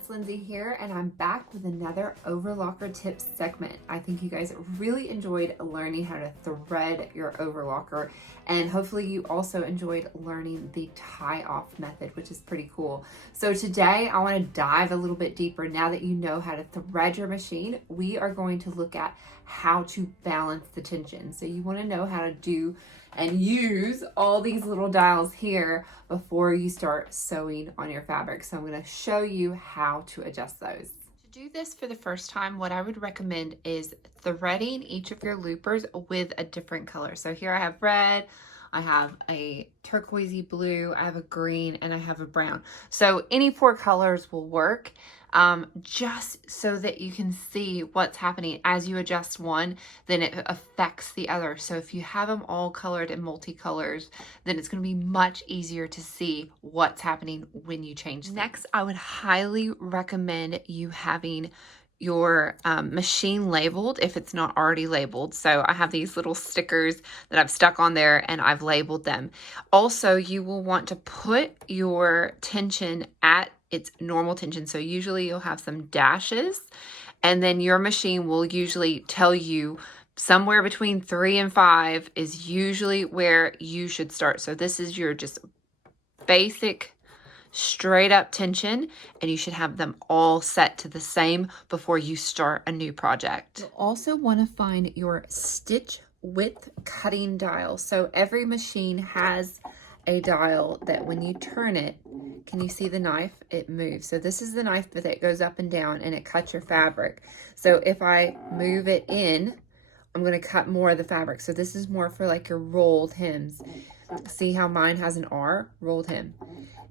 it's Lindsay here, and I'm back with another overlocker tips segment. I think you guys really enjoyed learning how to thread your overlocker, and hopefully you also enjoyed learning the tie-off method, which is pretty cool. So today I want to dive a little bit deeper. Now that you know how to thread your machine, we are going to look at how to balance the tension. So you want to know how to do and use all these little dials here before you start sewing on your fabric. So I'm going to show you how to adjust those. To do this for the first time, what I would recommend is threading each of your loopers with a different color. So here I have red, I have a turquoisey blue, I have a green, and I have a brown. So any 4 colors will work, just so that you can see what's happening. As you adjust one, then it affects the other. So if you have them all colored in multicolors, then it's going to be much easier to see what's happening when you change things. Next, I would highly recommend you having your machine labeled if it's not already labeled. So I have these little stickers that I've stuck on there and I've labeled them. Also, you will want to put your tension at its normal tension. So usually you'll have some dashes, and then your machine will usually tell you somewhere between 3 and 5 is usually where you should start. So this is your just basic straight up tension, and you should have them all set to the same before you start a new project. You'll also want to find your stitch width cutting dial. So every machine has a dial that when you turn it, can you see the knife? It moves. So this is the knife that goes up and down and it cuts your fabric. So if I move it in, I'm going to cut more of the fabric. So this is more for like your rolled hems. See how mine has an R, rolled hem.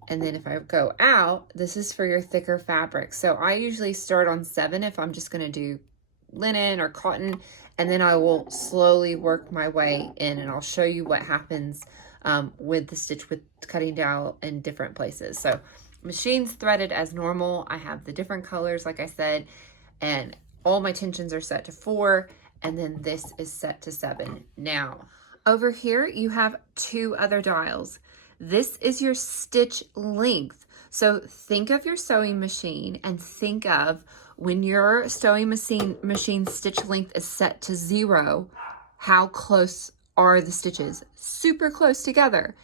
And then if I go out, this is for your thicker fabric. So I usually start on 7 if I'm just going to do linen or cotton, and then I will slowly work my way in, and I'll show you what happens with the stitch with cutting dial in different places. So machine's threaded as normal. I have the different colors, like I said, and all my tensions are set to 4, and then this is set to 7. Now, over here, you have 2 other dials. This is your stitch length. So think of your sewing machine and think of when your sewing machine stitch length is set to 0, how close are the stitches? Super close together.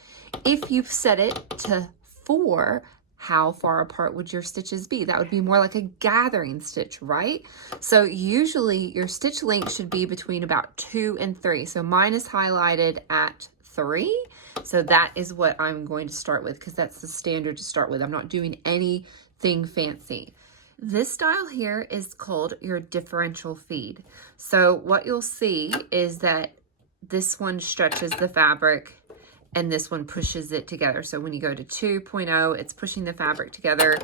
If you've set it to 4, how far apart would your stitches be? That would be more like a gathering stitch, right? So usually your stitch length should be between about 2 and 3. So mine is highlighted at 3. So that is what I'm going to start with, because that's the standard to start with. I'm not doing anything fancy. This style here is called your differential feed. So what you'll see is that this one stretches the fabric and this one pushes it together. So when you go to 2.0, it's pushing the fabric together.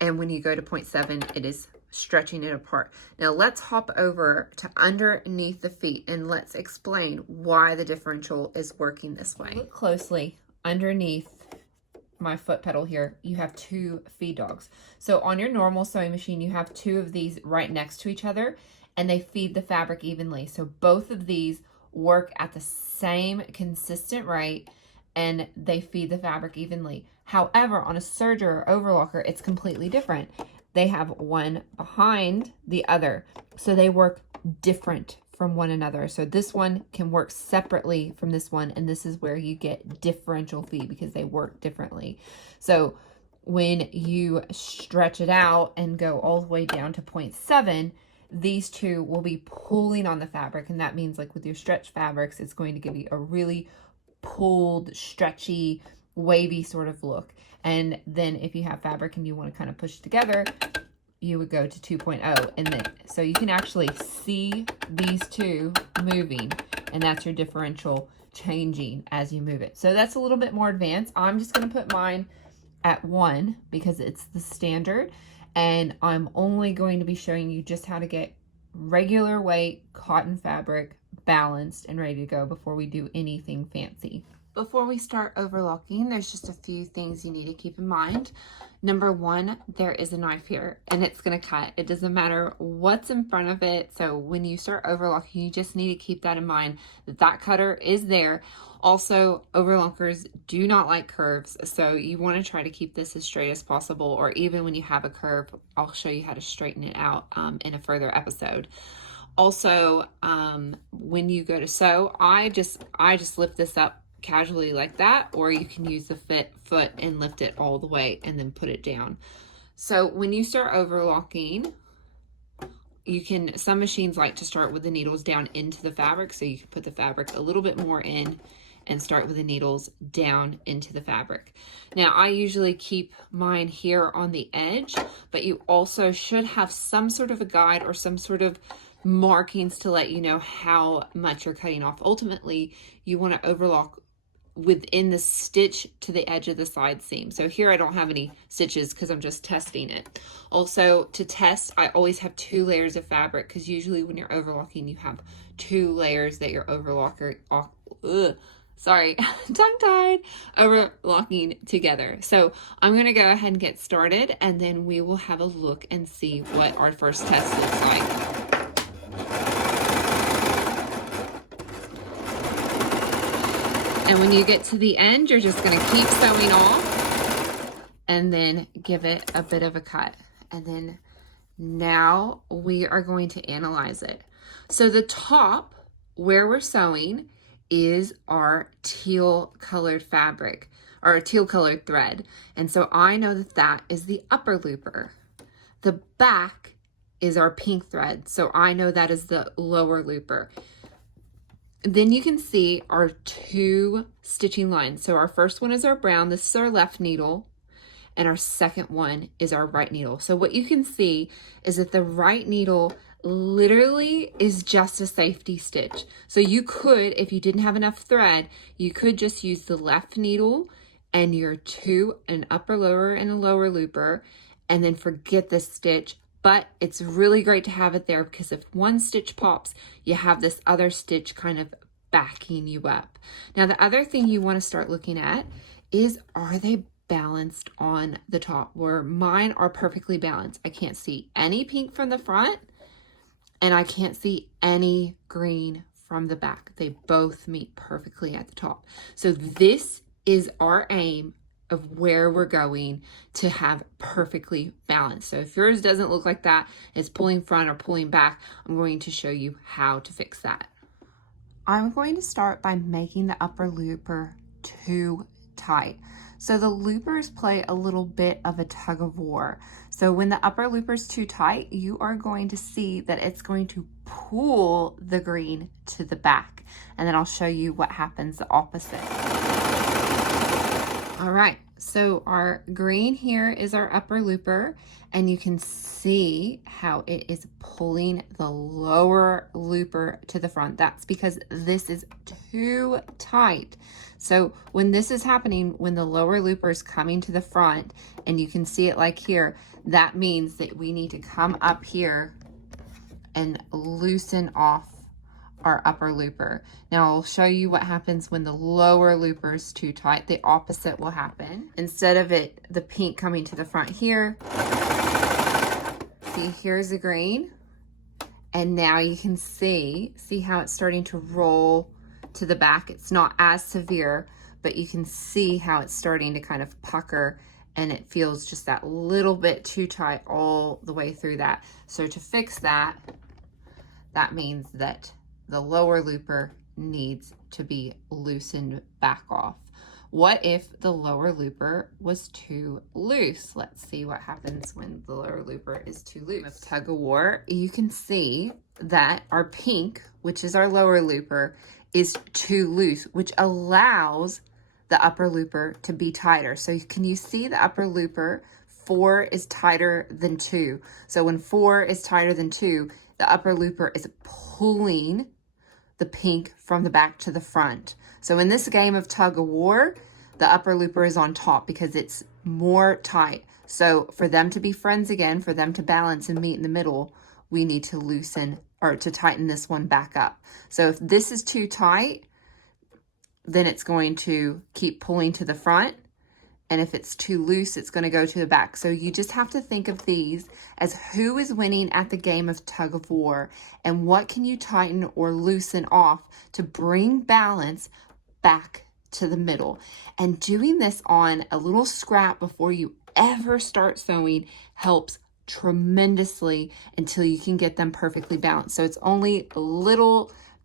And when you go to 0.7, it is stretching it apart. Now let's hop over to underneath the feet and let's explain why the differential is working this way. Look closely underneath my foot pedal here, you have 2 feed dogs. So on your normal sewing machine, you have 2 of these right next to each other and they feed the fabric evenly. So both of these work at the same consistent rate and they feed the fabric evenly. However, on a serger or overlocker, it's completely different. They have one behind the other, so they work different from one another. So this one can work separately from this one, and this is where you get differential feed because they work differently. So when you stretch it out and go all the way down to 0.7, these 2 will be pulling on the fabric, and that means like with your stretch fabrics, it's going to give you a really pulled, stretchy, wavy sort of look. And then if you have fabric and you want to kind of push it together, you would go to 2.0, and then so you can actually see these 2 moving, and that's your differential changing as you move it. So that's a little bit more advanced. I'm just going to put mine at 1 because it's the standard, and I'm only going to be showing you just how to get regular weight cotton fabric balanced and ready to go before we do anything fancy. Before we start overlocking, there's just a few things you need to keep in mind. Number one, there is a knife here and it's going to cut. It doesn't matter what's in front of it. So when you start overlocking, you just need to keep that in mind, that that cutter is there. Also, overlockers do not like curves, so you want to try to keep this as straight as possible, or even when you have a curve, I'll show you how to straighten it out in a further episode. Also, when you go to sew, I just lift this up casually like that, or you can use the foot and lift it all the way and then put it down. So when you start overlocking, you can, some machines like to start with the needles down into the fabric, so you can put the fabric a little bit more in and start with the needles down into the fabric. Now, I usually keep mine here on the edge, but you also should have some sort of a guide or some sort of markings to let you know how much you're cutting off. Ultimately, you want to overlock within the stitch to the edge of the side seam. So here I don't have any stitches because I'm just testing it. Also, to test, I always have 2 layers of fabric, because usually when you're overlocking, you have 2 layers that you're tongue-tied, overlocking together. So I'm going to go ahead and get started, and then we will have a look and see what our first test looks like. And when you get to the end, you're just going to keep sewing off and then give it a bit of a cut. And then now we are going to analyze it. So the top where we're sewing is our teal colored fabric, or a teal colored thread. And so I know that that is the upper looper. The back is our pink thread, so I know that is the lower looper. Then you can see our 2 stitching lines. So our first one is our brown, this is our left needle, and our second one is our right needle. So what you can see is that the right needle literally is just a safety stitch. So you could, if you didn't have enough thread, you could just use the left needle and your 2, an upper lower and a lower looper, and then forget this stitch. But it's really great to have it there, because if one stitch pops, you have this other stitch kind of backing you up. Now, the other thing you want to start looking at is, are they balanced on the top? Where mine are perfectly balanced. I can't see any pink from the front, and I can't see any green from the back. They both meet perfectly at the top. So this is our aim of where we're going to have perfectly balanced. So if yours doesn't look like that, it's pulling front or pulling back, I'm going to show you how to fix that. I'm going to start by making the upper looper too tight. So the loopers play a little bit of a tug of war. So when the upper looper is too tight, you are going to see that it's going to pull the green to the back. And then I'll show you what happens the opposite. All right, so our green here is our upper looper, and you can see how it is pulling the lower looper to the front. That's because this is too tight. So when this is happening, when the lower looper is coming to the front, and you can see it like here, that means that we need to come up here and loosen off our upper looper. Now I'll show you what happens when the lower looper is too tight. The opposite will happen. Instead of the pink coming to the front here, see, here's the green, and now you can see how it's starting to roll to the back. It's not as severe, but you can see how it's starting to kind of pucker, and it feels just that little bit too tight all the way through that. So to fix that, that means that the lower looper needs to be loosened back off. What if the lower looper was too loose? Let's see what happens when the lower looper is too loose. With tug of war, you can see that our pink, which is our lower looper, is too loose, which allows the upper looper to be tighter. So can you see the upper looper? 4 is tighter than 2. So when 4 is tighter than 2, the upper looper is pulling the pink from the back to the front. So in this game of tug of war, the upper looper is on top because it's more tight. So for them to be friends again, for them to balance and meet in the middle, we need to loosen or to tighten this one back up. So if this is too tight, then it's going to keep pulling to the front. And if it's too loose, it's going to go to the back. So you just have to think of these as who is winning at the game of tug of war and what can you tighten or loosen off to bring balance back to the middle. And doing this on a little scrap before you ever start sewing helps tremendously until you can get them perfectly balanced. So it's only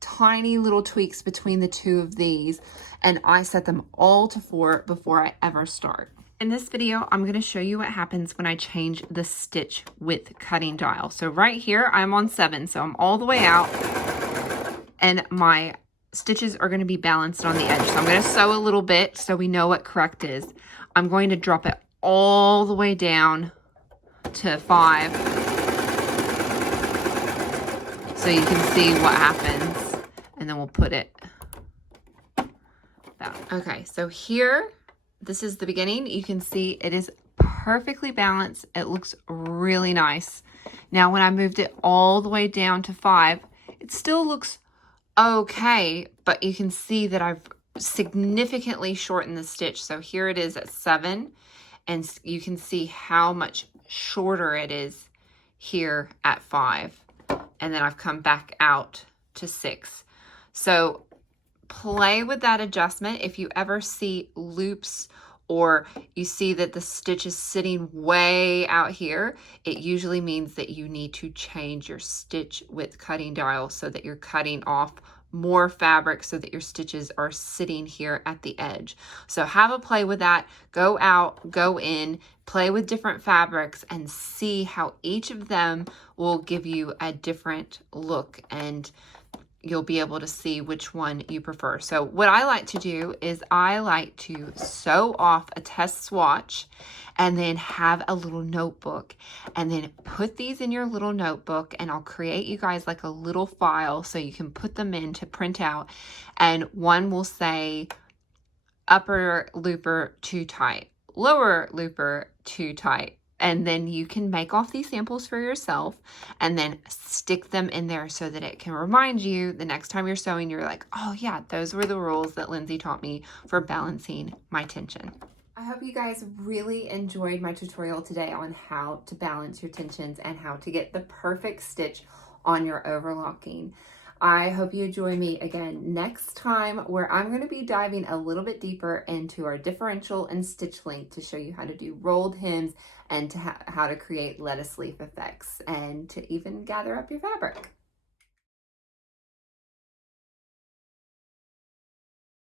tiny little tweaks between the two of these, and I set them all to 4 before I ever start. In this video, I'm going to show you what happens when I change the stitch width cutting dial. So right here, I'm on 7, so I'm all the way out, and my stitches are going to be balanced on the edge. So I'm going to sew a little bit so we know what correct is. I'm going to drop it all the way down to 5 so you can see what happens. And then we'll put it back. Okay, so here, this is the beginning. You can see it is perfectly balanced. It looks really nice. Now, when I moved it all the way down to 5, it still looks okay, but you can see that I've significantly shortened the stitch. So here it is at 7, and you can see how much shorter it is here at 5. And then I've come back out to 6. So play with that adjustment. If you ever see loops or you see that the stitch is sitting way out here, it usually means that you need to change your stitch width cutting dial so that you're cutting off more fabric so that your stitches are sitting here at the edge. So have a play with that. Go out, go in, play with different fabrics and see how each of them will give you a different look, and you'll be able to see which one you prefer. So what I like to do is I like to sew off a test swatch and then have a little notebook and then put these in your little notebook, and I'll create you guys like a little file so you can put them in to print out. And one will say upper looper too tight, lower looper too tight. And then you can make off these samples for yourself and then stick them in there so that it can remind you the next time you're sewing, you're like, oh yeah, those were the rules that Lindsay taught me for balancing my tension. I hope you guys really enjoyed my tutorial today on how to balance your tensions and how to get the perfect stitch on your overlocking. I hope you join me again next time, where I'm going to be diving a little bit deeper into our differential and stitch length to show you how to do rolled hems and how to create lettuce leaf effects and to even gather up your fabric.